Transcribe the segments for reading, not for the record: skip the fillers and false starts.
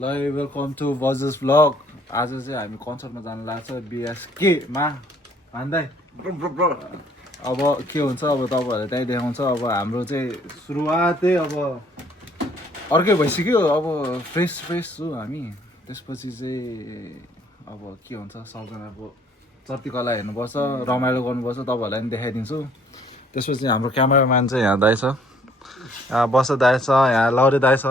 ल welcome to बजेस vlog. आज चाहिँ हामी कन्सर्टमा जानु लाग्छ बिएसके मा भन्दै अब के हुन्छ अब तपाईँहरूलाई त्यहीँ देखाउँछ। अब हाम्रो चाहिँ सुरुवातै अब अर्कै भइसक्यो। अब फ्रेस छु हामी। त्यसपछि चाहिँ अब के हुन्छ सबजनाको चर्तीकला हेर्नुपर्छ, रमाइलो गर्नुपर्छ। तपाईँहरूलाई पनि देखाइदिन्छु। त्यसपछि हाम्रो क्यामेराम्यान चाहिँ यहाँ दाइ छ, यहाँ बस दाइ छ, यहाँ लौरे दाइ छ,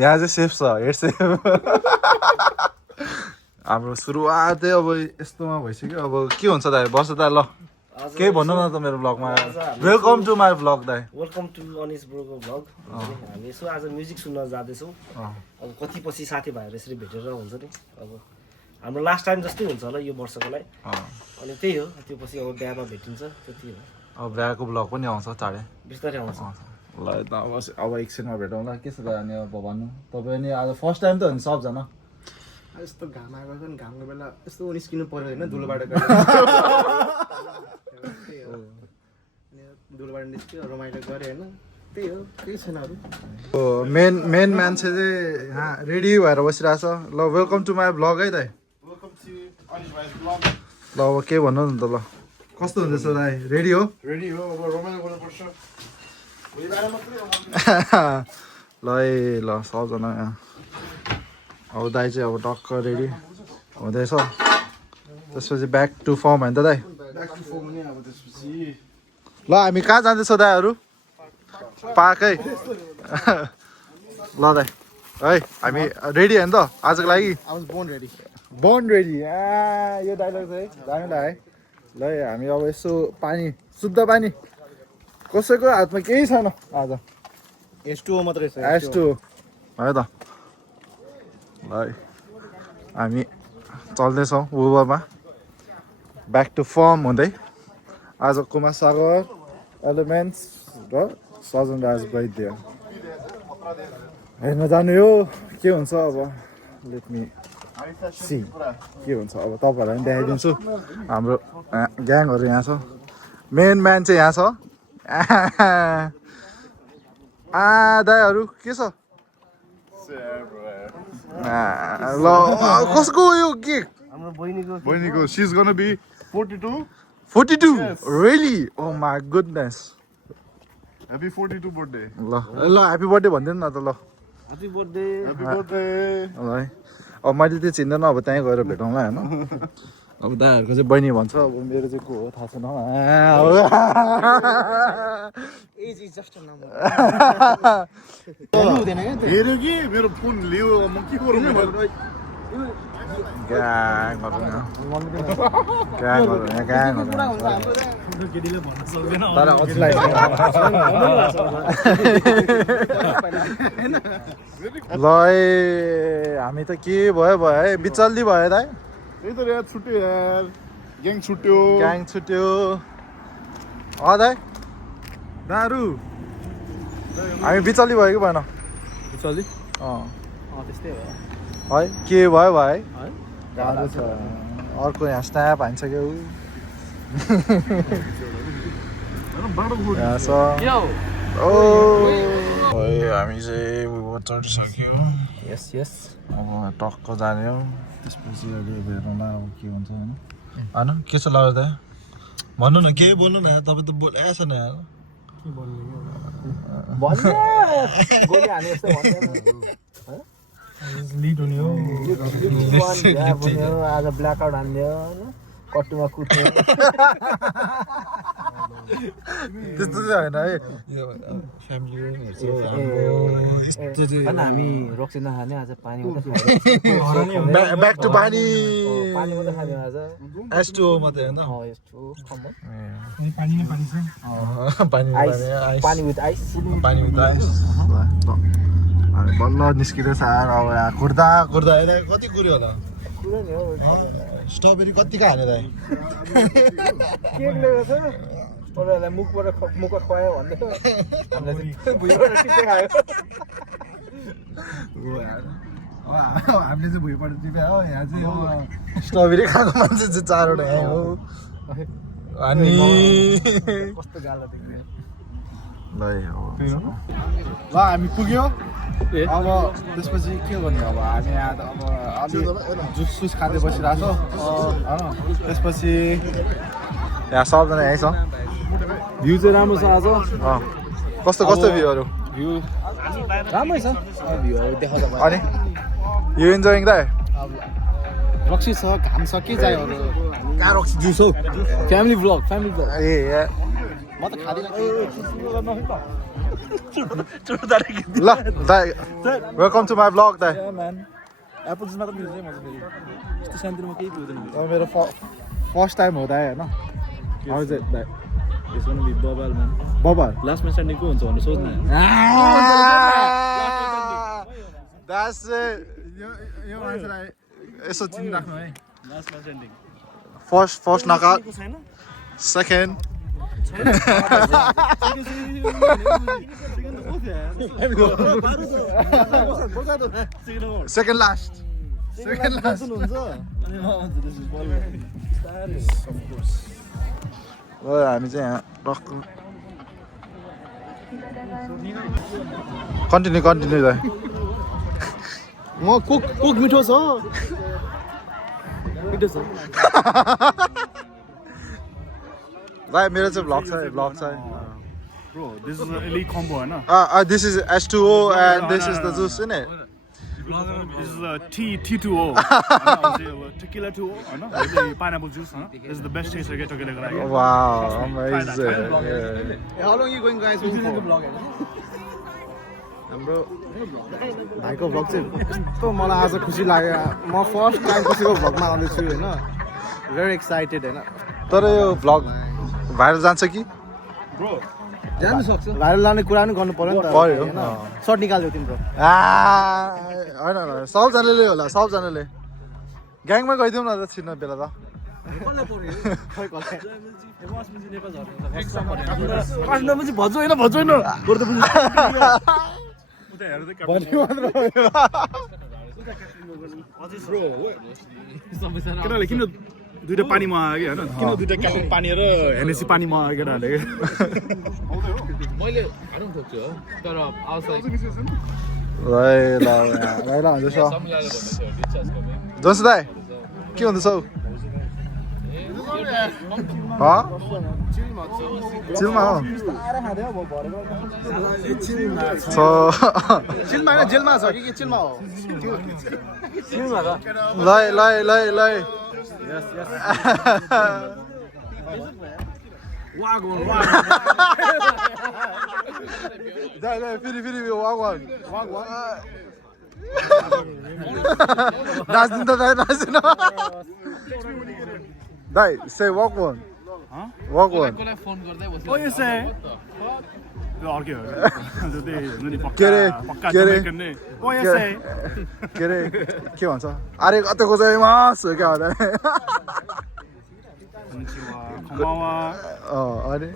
यहाँ चाहिँ सेफ छ, हेड सेफ। हाम्रो सुरुवातै अब यस्तोमा भइसक्यो। अब के हुन्छ दाइ बस दाइ ल केही भन्नु न त मेरो भ्लगमा। वेलकम टु माई भ्लग दाइ। वेलकम टु अनिस ब्रोको भ्लग। हामी यसो आज म्युजिक सुन्न जाँदैछौँ। अब कति पछि साथीभाइहरू यसरी भेटेर हुन्छ नि। अब हाम्रो लास्ट टाइम जस्तै हुन्छ होला यो वर्षको लागि। अनि त्यही हो, त्यो पछि अब बिहामा भेटिन्छ, त्यति हो। अब बिहाको भ्लग पनि आउँछ चाँडै, बिस्तारै आउँछ। ल त अब एकछिनमा भेटौँला। के छ दाइ अनि अब भन्नु, तपाईँ नि आज फर्स्ट टाइम त हो नि सबजना। यस्तो घाम आएको छ नि, घामको बेला यस्तो निस्किनु पर्यो होइन, धुलोबाट धुलोबाट निस्क्यो, रमाइलो गऱ्यो होइन, त्यही हो, केही छैन अरू। मेन मान्छे चाहिँ यहाँ रेडी भएर बसिरहेछ। ल वेलकम टु माई भ्लग है दाइ। ल अब के भन्नु नि त। ल कस्तो हुँदैछ दाइ? रेडी हो? रेडी हो, अब रमाइलो गर्नुपर्छ। ल है ल सबजना यहाँ। अब दाइ चाहिँ अब टक्क रेडी हुँदैछ। त्यसपछि ब्याक टु फर्म होइन त दाइ? ल हामी कहाँ जाँदैछौँ दाइहरू? पार्कै। ल दाइ है हामी रेडी होइन त आजको लागि? Born ready. यो डाइलग चाहिँ दामी है। ल हामी अब यसो पानी, शुद्ध पानी, कसैको हातमा केही छैन आज। H2O मात्रै छ। H2O है त। ल हामी चल्दैछौँ उबरमा ब्याक टु फर्म हुँदै। आज कुमार सागर, एलिमेन्ट्स र सजन राज वैद्य हेर्न जानु हो। के हुन्छ अब लेट मी सी के हुन्छ। अब तपाईँहरूलाई पनि देखाइदिन्छु। हाम्रो ग्याङहरू यहाँ छ, मेन म्यान चाहिँ यहाँ छ। दाइहरू के छ? ल कसको यो के? हाम्रो बहिनीको She's gonna be 42. 42 really? Oh my goodness. Happy 42 birthday. ल ह्यापी बर्थडे भनिदिनु न त। ल ह्यापी बर्थडे। Happy birthday. ल है अब मैले त्यो चिन्दैन। अब त्यहीँ गएर भेटौँला होइन। अब दाइहरूको चाहिँ बहिनी भन्छ, अब मेरो चाहिँ को हो थाहा छैन। Age is just a number. हेऱ्यो कि मेरो फोन लियो, म के गरौँ? ग्याङहरू यहाँ तर अचलाई ल हामी त के भयो है, बिचल्ली भयो दाइ। त्यही त यार, छुट्यो यार, ग्याङ छुट्यो। ग्याङ छुट्यो। दाइ दारू हामी बिचल्ली भयो कि भएन? बिचल्ली है त्यस्तै हो के भयो भाइ? गाह्रो छ। अर्को यहाँ स्न्याप हान्छ क्या ऊ यहाँ छ। ओ हामी चाहिँ चढिसक्यो। यस यस। अब टक्क जाने हो। त्यसपछि अहिले हेरौँला अब के हुन्छ होइन। होइन के छ लाग्दा भन्नु न, केही बोल्नु न। तपाईँ त बोलाएको छैन यार। लिड हुने हो, आज ब्ल्याक आउट हान्दियो होइन, कट्टुमा कुट्यो। त्यस्तो चाहिँ होइन है। हामी रक्सी नखाने आज, पानी मात्रै ब्याक टु पानी, पानी मात्रै खाने आज। H2O मात्रै होइन। पानी विथ आइस। पानी विथ आइस। हामी बल्ल निस्किँदैछ यार। अब यहाँ कुर्दा होइन कति कुर्यो होला? कुरो नि हो। स्ट्रबेरी कतिको हाल्यो दाइ? केक ल्याएको छ, अरूहरूलाई मुख खुवायो भन्दै हामीलाई भुइँबाट टिप्दै खायो। हामीले चाहिँ भुइँबाट टिप्यो हो। यहाँ चाहिँ स्ट्रबेरी खाएको मान्छे चाहिँ 4वटा यहाँ हो। अनि कस्तो गाह्रो देख्यो। ल ल हामी पुग्यो। अब त्यसपछि के गर्ने अब हामी यहाँ त अब अलि जुस सुस खाँदै बसिरहेको छौँ होइन त्यसपछि यहाँ सबजना यहीँ छ भ्यू चाहिँ राम्रो छ आज कस्तो कस्तो भ्यूहरू भ्यू राम्रै छ भ्यूहरू देखाउँदा भयो अनि यु इन्जोइङ द्याट रक्सी छ घाम छ के चाहियो अरू कहाँ रक्सी जुस हौ फ्यामिली ब्लग ए म त खाँदिनँ ल दाइ वेलकम टु माई ब्लग दाइ एप्पल जुसमा त मिल्छ मजा फेरि यस्तो शान्तिमा केही पुग्दैन मेरो फर्स्ट टाइम हो दाइ होइन हाउ इज इट दाइ This one will be bubble man. Bubble. Last man standing को हुन्छ भने सोच्न That's it. यो मान्छेलाई यसो चिन राख्नु है last man standing. First knockout. Second. Second last. Of course. हामी चाहिँ यहाँ कन्टिन्यू दाइ म कोक मिठो छ दाइ मेरो चाहिँ भ्लग छ Bro, this is an elite combo, होइन? This is H2O and this is the juice in it. This is a T2O. Tequila 2O, होइन? Pineapple juice, huh? This is the best taste I get to get like. Wow, amazing. How long you going guys home for? हाम्रो भाइको vlog चाहिँ यस्तो मलाई आज खुसी लाग्यो म फर्स्ट टाइम कसैको भ्लगमा आउँदैछु होइन भेरी एक्साइटेड होइन तर यो भ्लग भाइरल जान्छ कि Bro, जानु सक्छ भाइरल लाने कुरा पनि गर्नु पर्यो नि त पर्यो सर्ट निकाल्दियो तिम्रो होइन सबजनाले होला सबजनाले ग्याङमा गइदिउँ न त छिर्न बेला त भजो होइन केटाले किन दुईटा पानी मगायो कि होइन किन दुईटा क्याटन पानी र हेनेसी पानी मगायो केटाले मैले हाडौँ खोज्छु हो तर आउँछ जोन्स दाइ के हुँदैछ चिलमा हो जेलमा छ कि चिलमा हो लै फेरि नाच्दिनु त दाइ नाच्दिनु दाइ से वाक वान फोन गर्दै बस्यो ओ यसै त्यो अर्कै हो के अरे ओ यसै के अरे के भन्छ अरे कतैको चाहिँ मास हो क्या होला अनि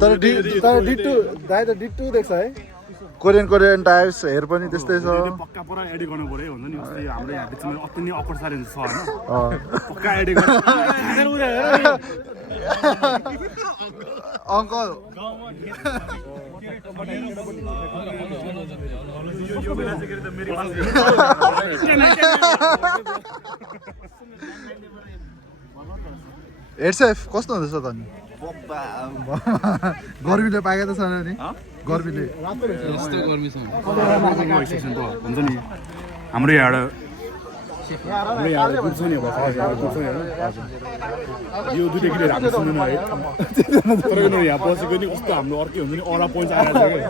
तर डिटु दाइ त डिटु देख्छ है कोरियन टाइप्स हेयर पनि त्यस्तै छ पक्का पुरा एडिट गर्नु पर्यो हुन्छ नि अस्ति हाम्रो यहाँ बिचमा अति नै अकर्ड सारेन्स छ होइन पक्का एडिट गर्नु अङ्कल हेडसेफ कस्तो हुँदैछ त नि गर्मीले पाएको त छैन नि गर्मीले यस्तो गर्मी छ हुन्छ नि हाम्रो यहाँ बुझ्छ नि यो दुइटा किलो राम्रो सुन्दैन है तर यहाँ बसेको नि कस्तो हाम्रो अर्कै हुन्छ नि अरा पोइन्ट आएर छ कि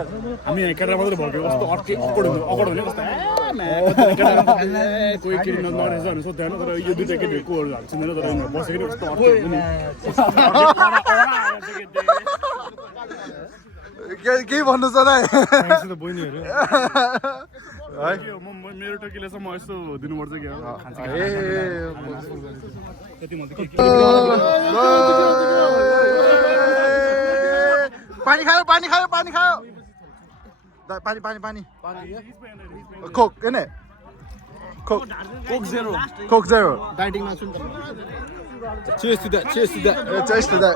हामी यहाँ केटा मात्रै भएको कस्तो अर्कै अकड हुने कस्तो कोही केही नरहेछ भने सोध्दैन तर यो दुइटा केटी कोहरू सुन्दैन तर बसेको नि कस्तो अर्कै हुन्छ नि केही भन्नु छ दाइ बहिनीहरू मेरो टकिले चाहिँ म यस्तो दिनुपर्छ कि पानी खायो पानी कोक होइन कोक जेरो डाइटिङमा छु नि त Cheers to that. Cheers to that. Cheers to that.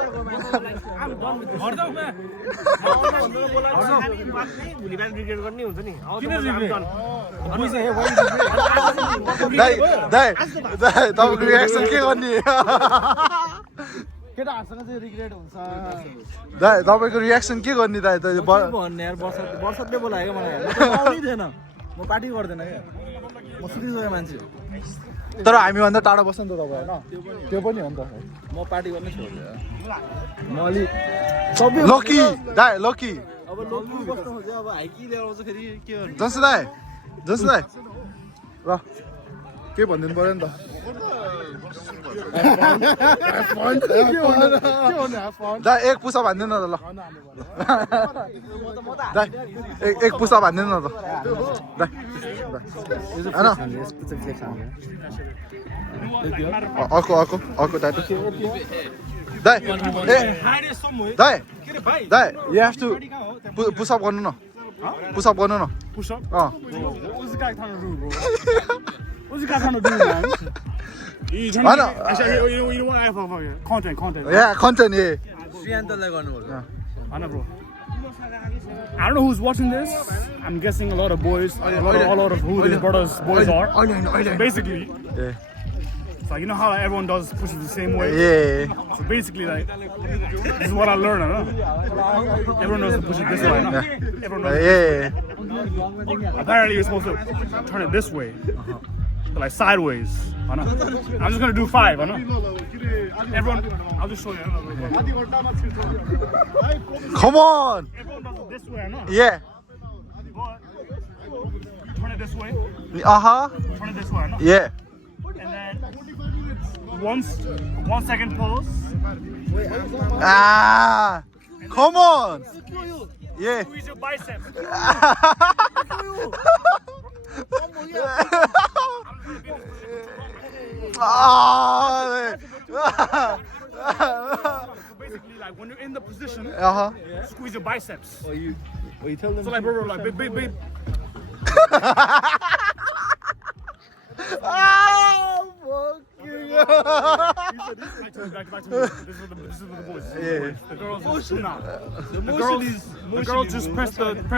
भोलि बिहान रिग्रेट गर्ने हुन्छ नि दाइ तपाईँको रियाक्सन के गर्ने केटाहरूसँग चाहिँ रिग्रेट हुन्छ दाइ तपाईँको रियाक्सन के गर्ने दाइ त भन्ने यार वर्षले बोलायो मलाई आउँदै थिएन म पार्टी गर्दैन क्या म सुतिसकेको मान्छे हो तर हामीभन्दा टाढा बस्छ नि त तपाईँ होइन त्यो पनि हो नि त म पार्टी गर्नै छोड्दिनँ म अलिक सबै लकी दाइ लकी अब लोकल बस्नु खोज्यो अब हाइकी लिएर आउँछ फेरि के गर्नु जन्सु दाइ ल के भनिदिनु पर्यो नि त दाइ एक पुसा भनिदिनु न त ल दाइ एक पुसा भनिदिनु न त दाइ होइन अर्को दाइ दाइ दाइ यु हेभ टु पुसअप गर्नु न पुसअप गर्नु न Push-up? अँ What's the guy trying to do, bro? What's the guy trying to do, man? You trying I to know. actually, you know what? I have content. या content ए श्रीयान्तलाई गर्नुपर्छ I know, bro. I don't know who's watching this. I'm guessing a lot of boys, a lot of who these boys are. So basically, so you know how like, everyone does pushes the same way. A So basically, like this is what I learned. Huh? Everyone knows to push it this way. Huh? Everyone knows. A Apparently, you're supposed to turn it this way, like sideways. I know. I'm just gonna do 5. I know. Everyone, I'll just show you. Come on Everyone does it this way. I know. ए But turn it this way. अह Turn it this way. I know. ए And then once 1 second pause. Come on ए Squeeze your biceps. Basically, like when you're in the position, squeeze your biceps. you tell them So like, bro, like big. Back to me. This is what the boys. The girls do not. The girls just press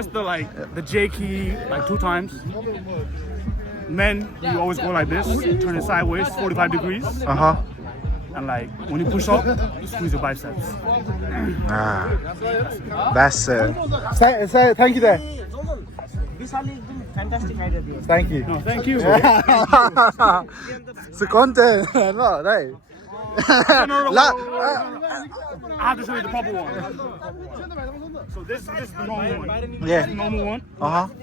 the like the J key like 2 times. Men, you always go like this, turn it sideways, 45 degrees, अह and like when you push up, you squeeze your biceps. That's say thank you there. Fantastic idea दियो Thank you. No, thank you. Bro. So content, no, right? I have to show you the proper one. So this is the normal one. Yeah. This is the normal one.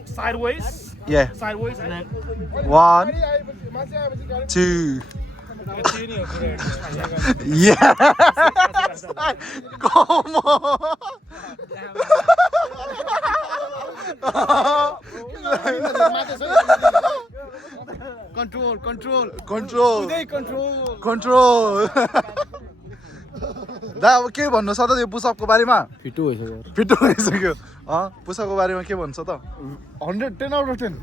Sideways. Yeah. Sideways and then 1 2 Yes! Come on! Control. दा अब के भन्नु छ त यो पुसअपको बारेमा feto भइसक्यो feto भइसक्यो पुसअपको बारेमा के भन्छ त 100 10 out of 10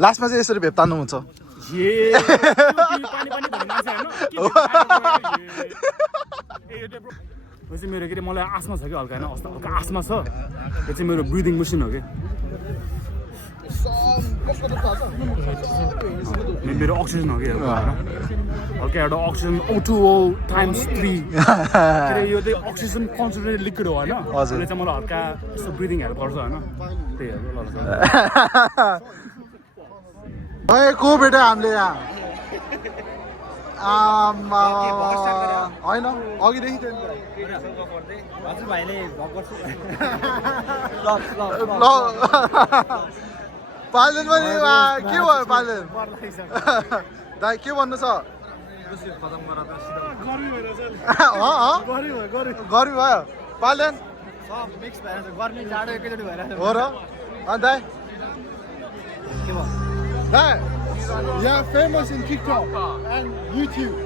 लास्टमा चाहिँ यसरी भेप तान्नुहुन्छ Yeah. पानी भन्ने मान्छे हैन यो चाहिँ मेरो के मलाई आस्मा छ के हल्का हैन हल्का आस्मा छ यो चाहिँ मेरो ब्रिदिङ मसिन हो के मेरो अक्सिजन हो के हल्का एउटा अक्सिजन O2O times 3 यो चाहिँ अक्सिजन कन्सन्ट्रेटेड लिक्विड हो हैन यसले चाहिँ मलाई हल्का यस्तो ब्रिदिङ हेल्प गर्छ हैन त्यही हो ल को बेटा हामीले यहाँ होइन अघिदेखि हजुरभाइले भक गर्छु ल पालन पनि के भयो पालन दाइ के भन्नु छ गर्मी भयो पालन मिक्स भएर गर्मी जाडो एकैचोटि भइरहेको हो र अनि दाइ दाइ Yeah, famous in TikTok and YouTube.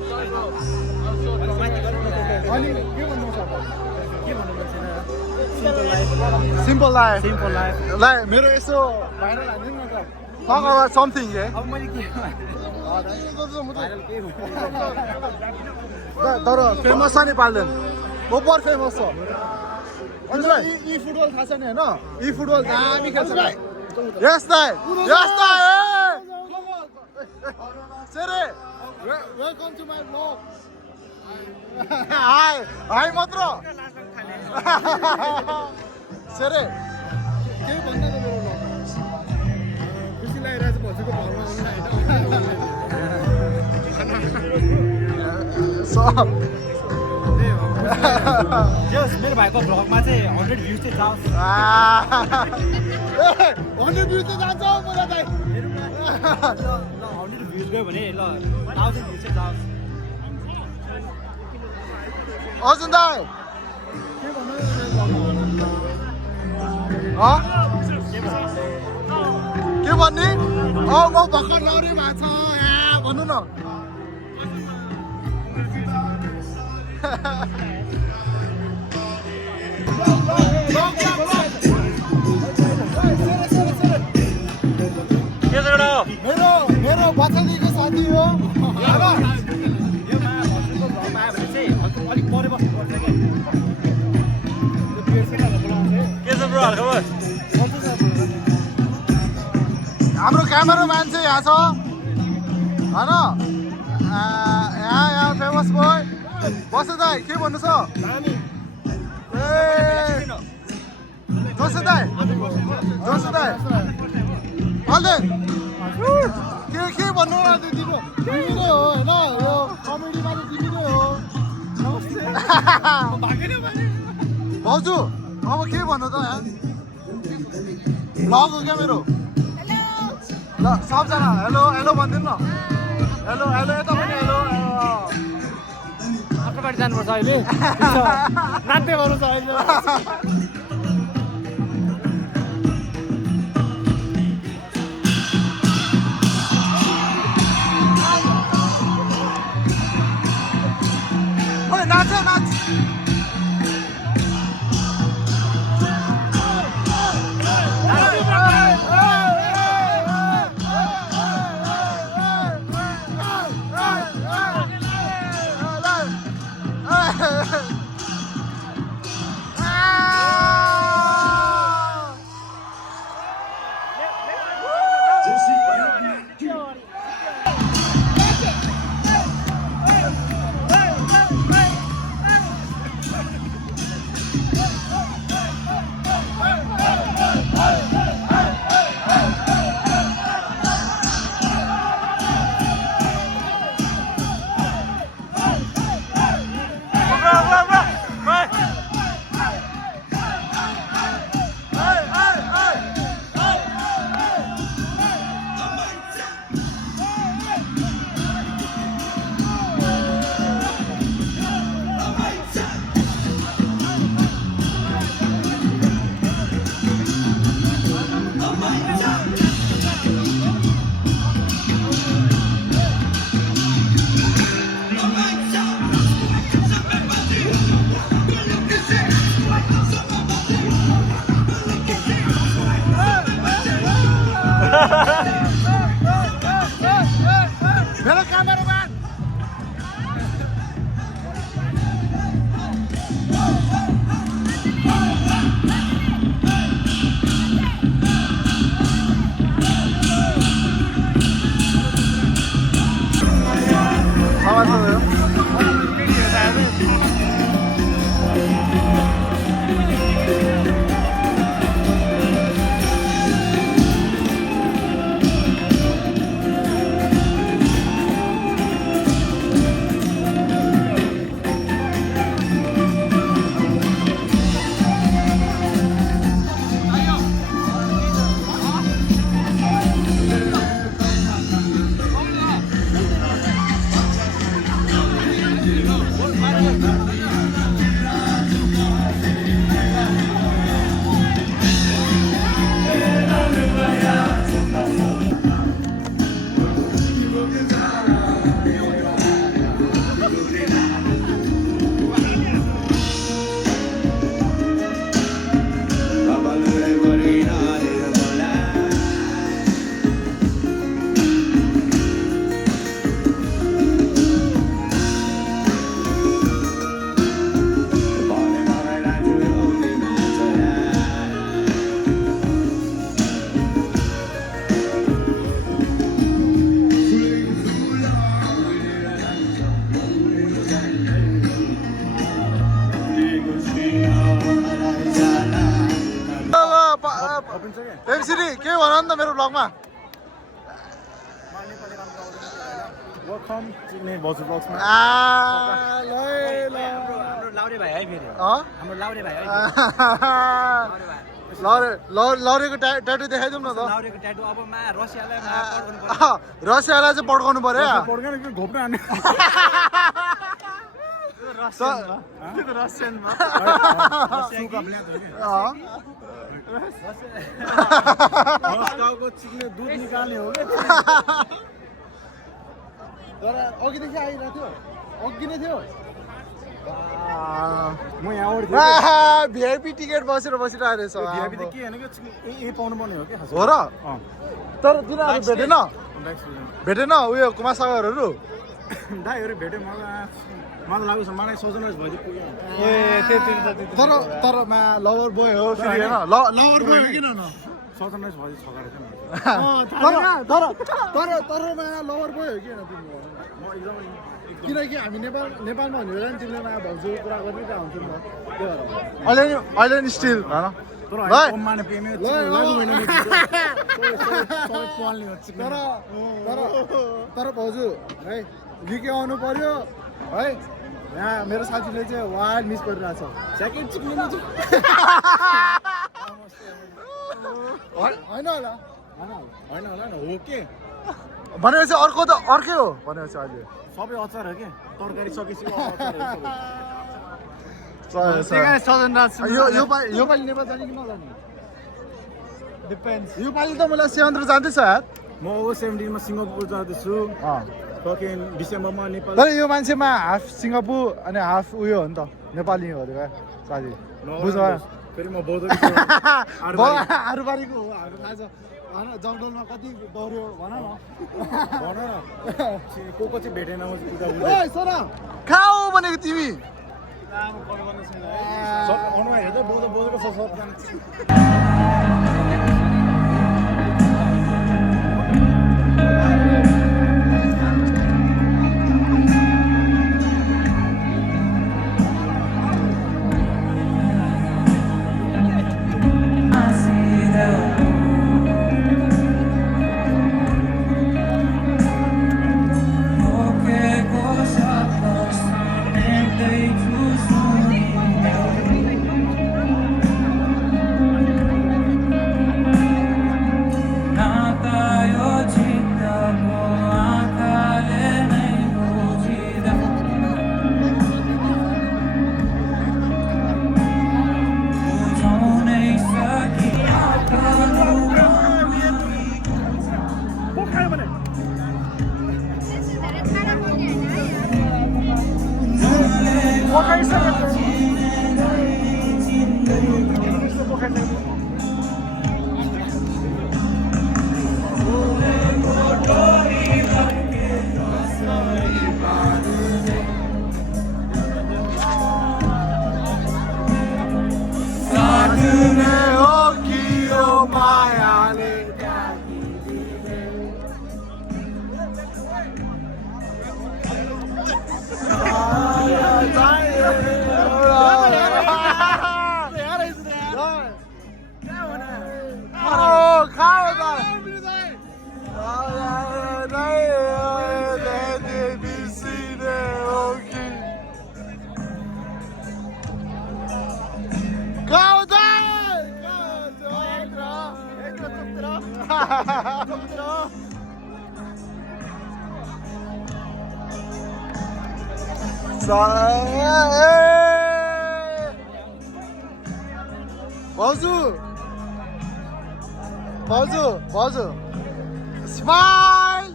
Simple life. Simple life लाइ मेरो यसो भाइरल हान्दिनु न त Talk about something, yeah? अब मैले के तर फेमस छ नेपालदेखि ओभर फेमस छ अन्जलाई यी फुटबल थाहा छ नि होइन यी फुटबल दामी खेल्छ यस दाइ सेरे welcome to my blog hi मात्र सेरे केही भन्दैन मेरो ब्लग खुसी लागिरहेछ भन्छु घरमा मेरो भाइको भ्लगमा चाहिँ 100 भ्युज चाहिँ जाओस् 100 भ्युज चाहिँ जान्छ मलाई दाइ 100 भ्युज गयो भने ल 1000 भ्युज चाहिँ जाओस् अर्जुन दाइ के भन्ने म भर्खर लौरी भएको छ भन्नु न मेरो बच्चादेखिको साथी हो अलिक परे बस्नुपर्छ के छ ब्रो खबर हाम्रो क्यामेराम्यान चाहिँ यहाँ छ होइन यहाँ फेमस बोय बस दाइ के भन्नु छ ए जोस दाइ अहिले के भन्नु न दिदीको तिमी नै हो होइन यो कमेडीमा त तिमी नै हो भाउजू अब के भन्नु त यहाँ भ्लग हो क्या मेरो ल सबजना हेलो हेलो भनिदिनु न हेलो हेलो यता पनि हेलो अर्कोपट्टि जानुपर्छ अहिले नाच्दै गर्नु छ अहिले नाच नाच मेरो क्यामेराम्यान एमसिडी के भन न मेरो ब्लगमा वेलकम चिने भजु ब्लग्समा हाम्रो लाउरे भाइ है फेरि हाम्रो लाउरे भाइ है लौरेको ट्याटु देखाइदिउँ न त लाउरेको ट्याटु अब रसियालाई पड्काउनु रसियालाई चाहिँ पड्काउनु पर्यो पड्केन कि घोप्न हान्ने रसियनमा मस्काउको चिक्ने दुध निकाल्ने हो क्या तर अघिदेखि आइरहेको थियो अघि नै थियो म यहाँबाट भिआइपी टिकट बसिरहेको रहेछ भिआइपी त के होइन कि ए पाउनु पर्ने हो क्या हो र तर तिनीहरू भेटेन उयो कुमार सागरहरू दाइहरू भेट्यो मलाई लाग्छ मलाई सोच्नु भइदियो पुग्यो तर लभर बोय हो फेरि होइन लभर बोय हो किन न सजनाइज भइदियो छगारे थियो तर लभर बोय हो किन तिम्रो म एकदमै किनकि हामी नेपालमा हुने बेला नि तिमीले नयाँ भाउजू कुरा गरिरहेको हुन्थ्यो नि अहिले नि स्टिल होइन तर भाउजू है लिके आउनु पर्यो है यहाँ मेरो साथीले चाहिँ वाइल्ड मिस गरिरहेछ सेकेन्ड चिक्ने होइन होला होइन होला न हो के भनेपछि अर्को त अर्कै हो भनेपछि अहिले सबै अचार हो के तरकारी सकेपछि यो पालि नेपाल जाने कि नजाने डिपेन्ड्स यो पालि त मलाई सेन्टर जाँदैछ यार म 17 सिङ्गापुर जाँदैछु डिसेम्बरमा नेपाल तर यो मान्छेमा हाफ सिङ्गापुर अनि हाफ उयो हो नि त नेपाली हो अरे साथी बुझ्नु फेरि म बौद्ध आरुबारीको हो हाम्रो आज होइन जङ्गलमा कति दौड्यो भन न को चाहिँ भेटेन खाऊ भनेको तिमी अनुहार हेर्दै बौद्धको सब भाउजू स्माइल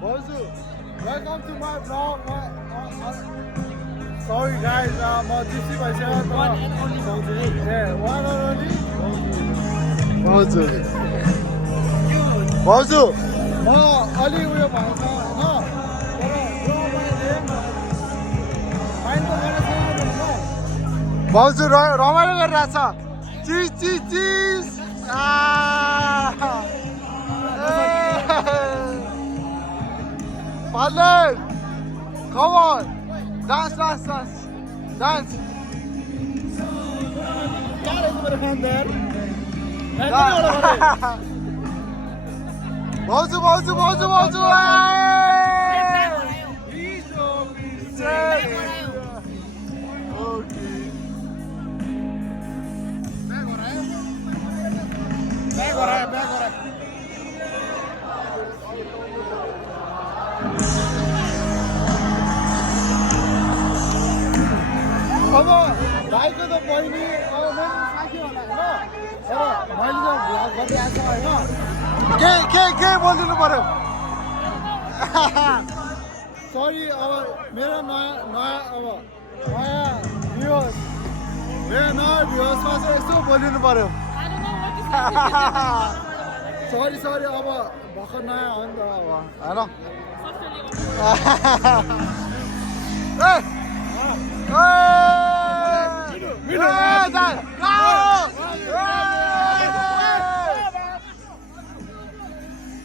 भाउजू welcome to my blog sorry guys म जिप्सी भइसक्यो भाउजू म अलि उयो भएको छ होइन भाउजू रमाइलो गरिरहेछ चिज Padlet, come on, dance. भाउजू भाउजू भाउजू भाउजू अब भाइको त बहिनी अब मेरो साथी होला होइन अब मैले त भ्लग गरिरहेको होइन के बोलिदिनु पर्यो सरी अब मेरो नयाँ भ्युअर्समा चाहिँ यसो बोलिदिनु पर्यो सरी अब भर्खर नयाँ हो नि त अब होइन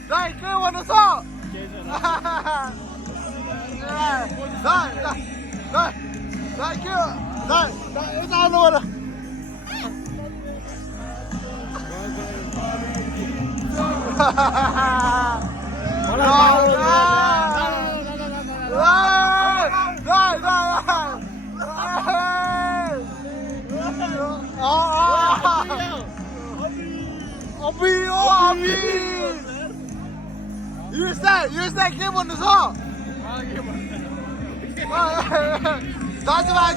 Dai, ke wanna saw? Dai, ke, it's all over. Abi! You said give on the saw. That's why.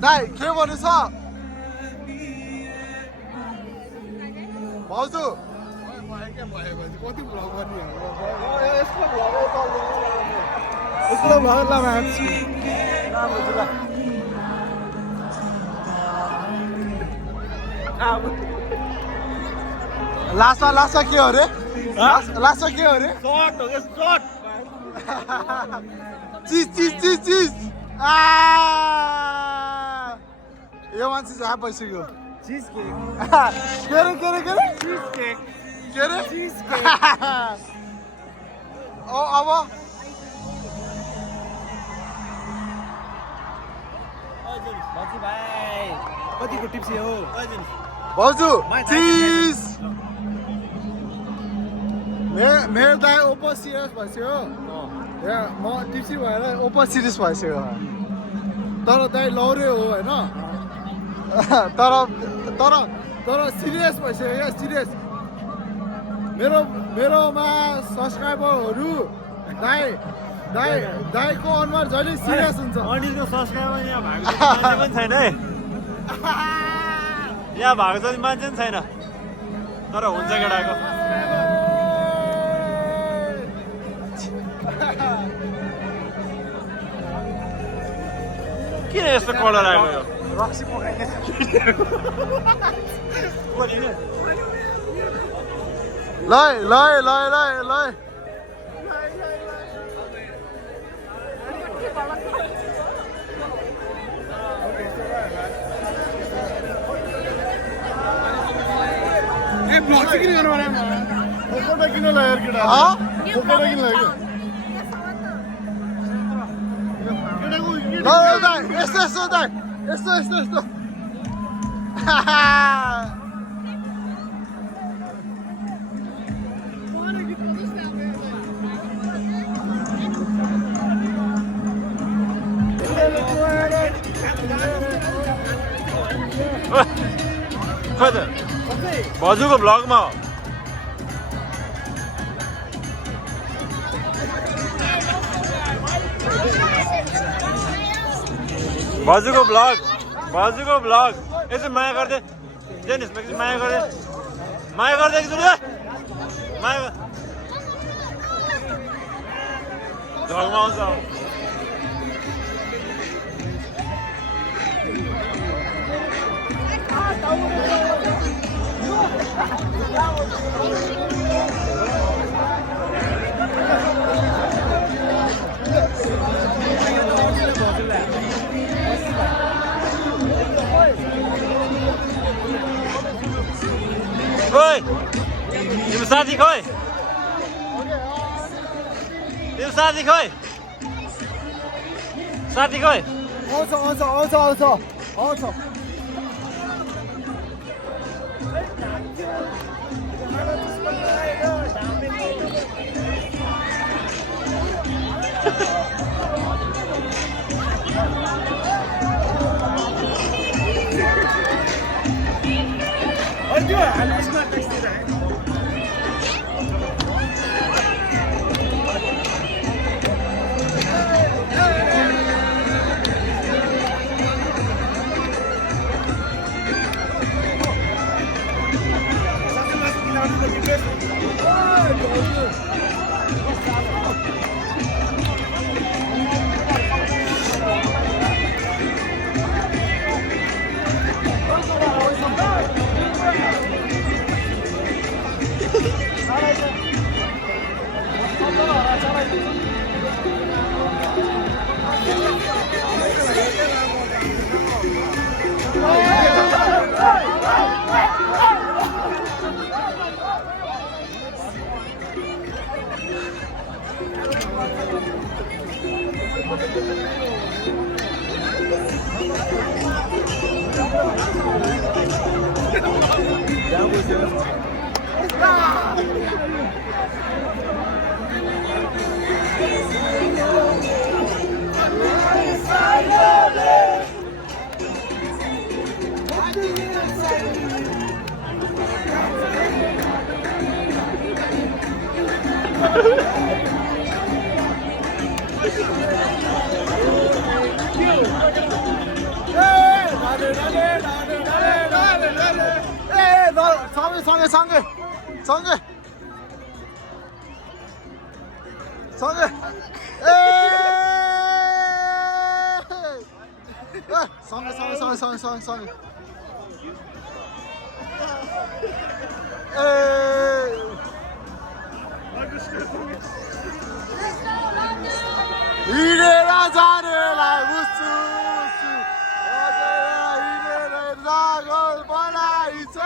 Dai, give on the saw. Pauzu. लास्टमा के हो रे लास्टमा के हो रे शॉट हो गया शॉट चिज यो मान्छे चाहिँ भइसक्यो चीज केक के रे चीज केक के रे चीज केक अब बाजी भाइ कतिको टिप्सी हो भाउजू चिज मेरो दाइ ओपो सिरियस भइसक्यो म टिप्सी भएर ओपो सिरियस भइसक्यो तर दाइ लौरे हो होइन तर सिरियस भइसक्यो क्या सिरियस मेरोमा सब्सक्राइबरहरू दाइको अनुहार जहिले सिरियस हुन्छ अनिलको सब्सक्राइबर यहाँ भएको पनि छैन है यहाँ भएको जति मान्छे पनि छैन तर हुन्छ केटाको किन यस्तो कलर आएको यो रक्सी पकाइने ल यस्तो भाउजूको भ्लगमा हो भाउजूको भ्लग यसो माया गर्दै जेनिसमा एकछिन माया गर्दै एकछिन माया भ्लगमा आउँछ तिम्रो साथी खोइ साथी खोइ आउँछ सँगै हिँडेर जानेलाई बुझ्छु हिँडेर पागल बनाइछ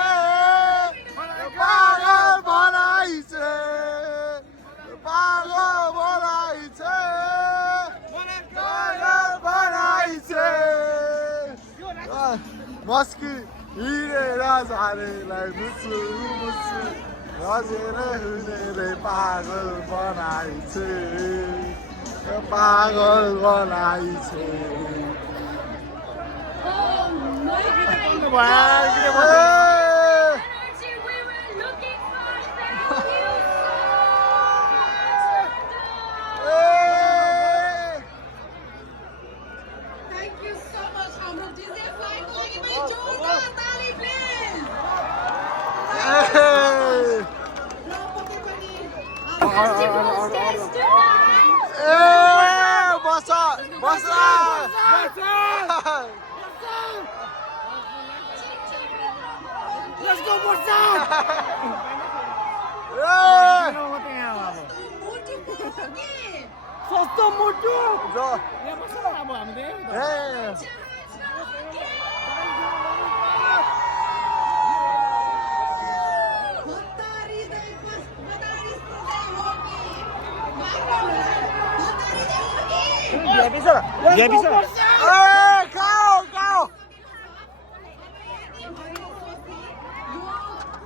पागल बनाइछ पागल बनाइछ पागल बनाइछ मस्की हिँडेर जानेलाई बुझ्छु बुझ्छु बजेर हिँडेर पागल बनाइछ पागल बनाइछ Let's go, Borsa! सस्तो मोटो यहाँ बस्छ अब हामीले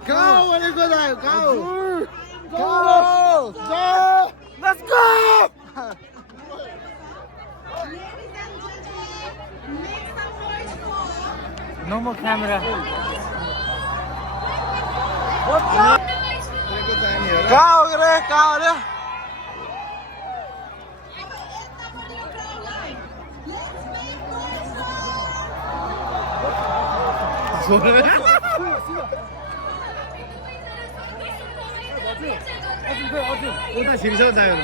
Go! Where you go there? Go! Go! Go! Let's go! No more camera. What's up? Go, Rick! Go, Rick! 오다 지리셔도 돼요.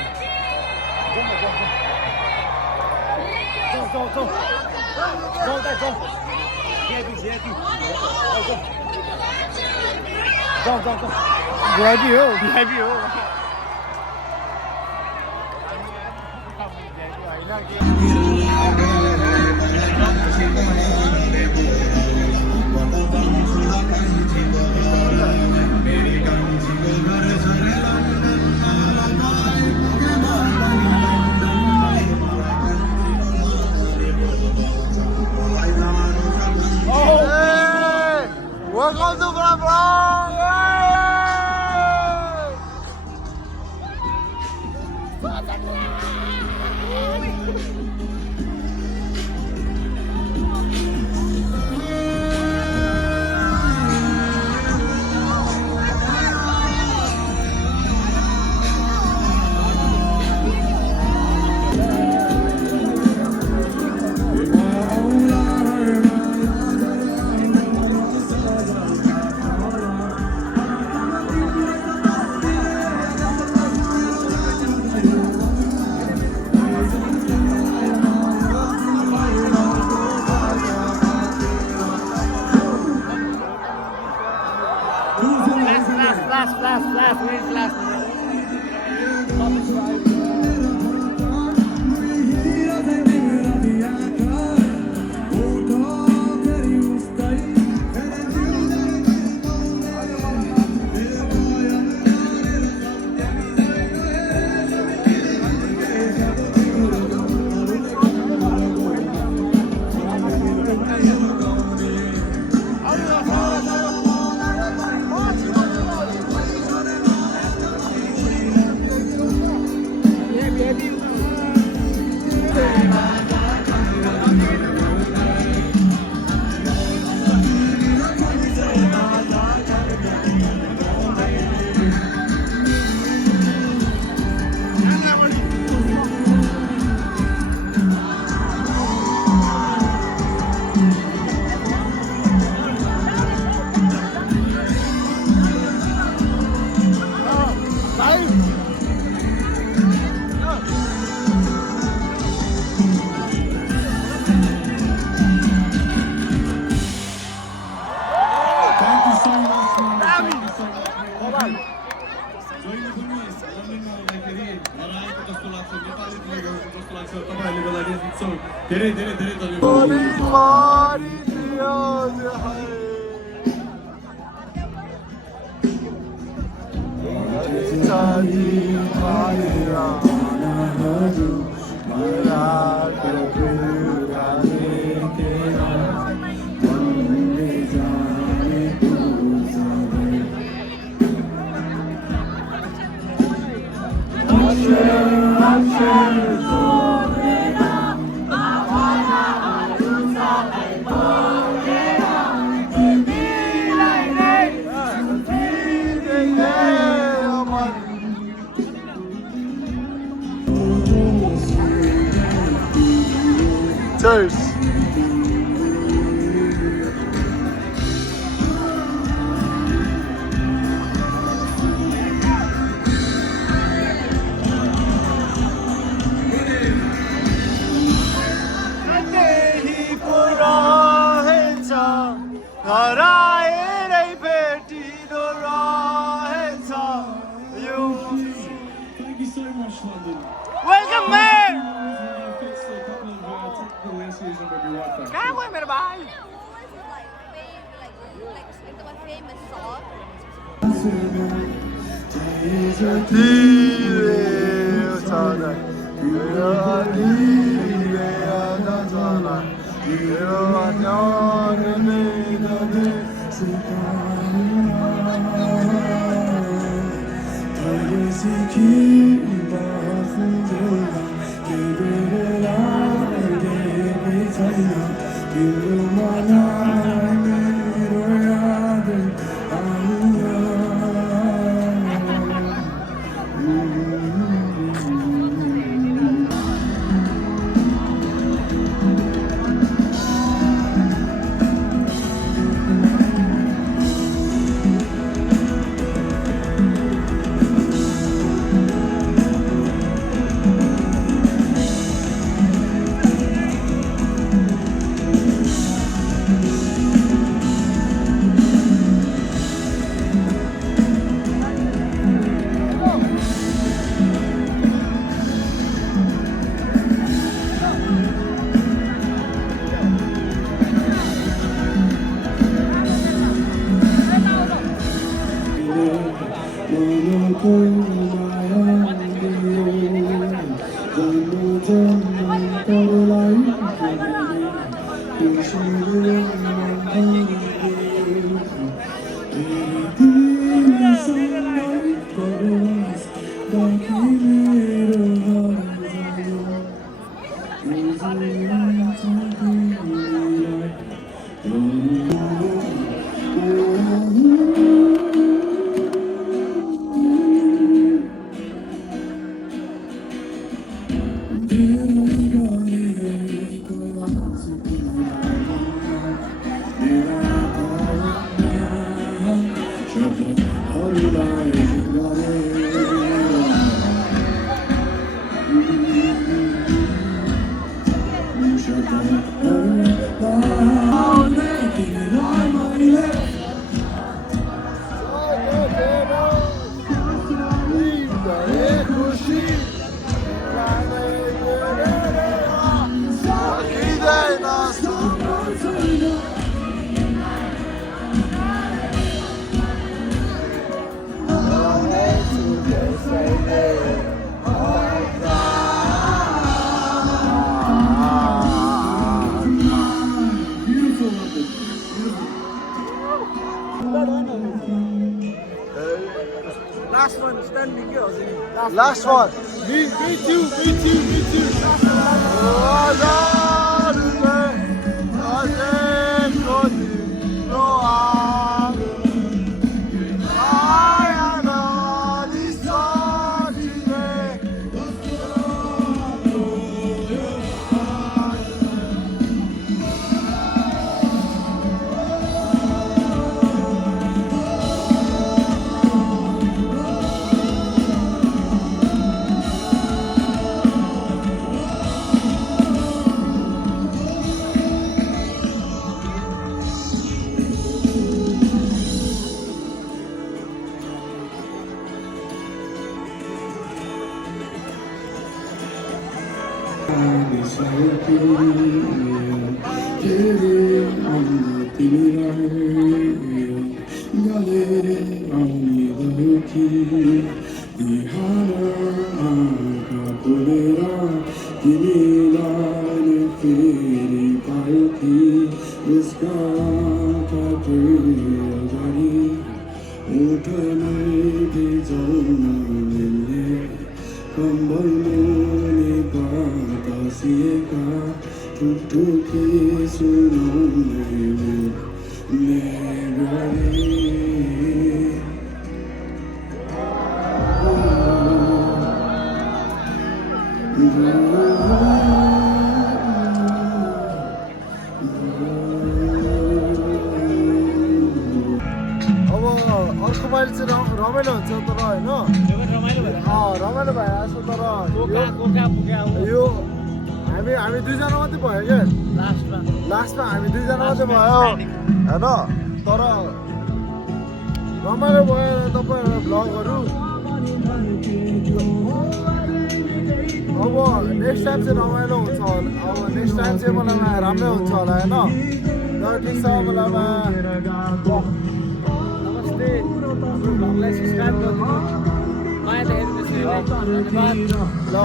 Cheers. Welcome, man! Cá quên mày bài. Like the one famous song. Last one, standing here. Last one. Me too. अब अर्को पालि चाहिँ रमाइलो हुन्छ तर होइन रमाइलो भइरहेको छ तर यो हामी दुईजना मात्रै भयो क्या लास्टमा हामी दुईजना मात्रै भयो होइन तर रमाइलो भयो तपाईँहरू भ्लगहरू अब नेक्स्ट टाइम चाहिँ रमाइलो हुन्छ होला अब नेक्स्ट टाइम चाहिँ मलाई राम्रै हुन्छ होला होइन तर ठिक छ मलाई नमस्ते हाम्रो भ्लगलाई सब्सक्राइब गरिदिनु माया देखाइदिनुहोस् ल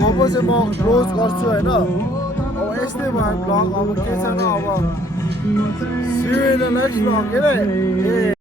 अब चाहिँ म क्लोज गर्छु होइन अब यस्तै भयो भ्लग अब के छैन अब see you in the next vlog,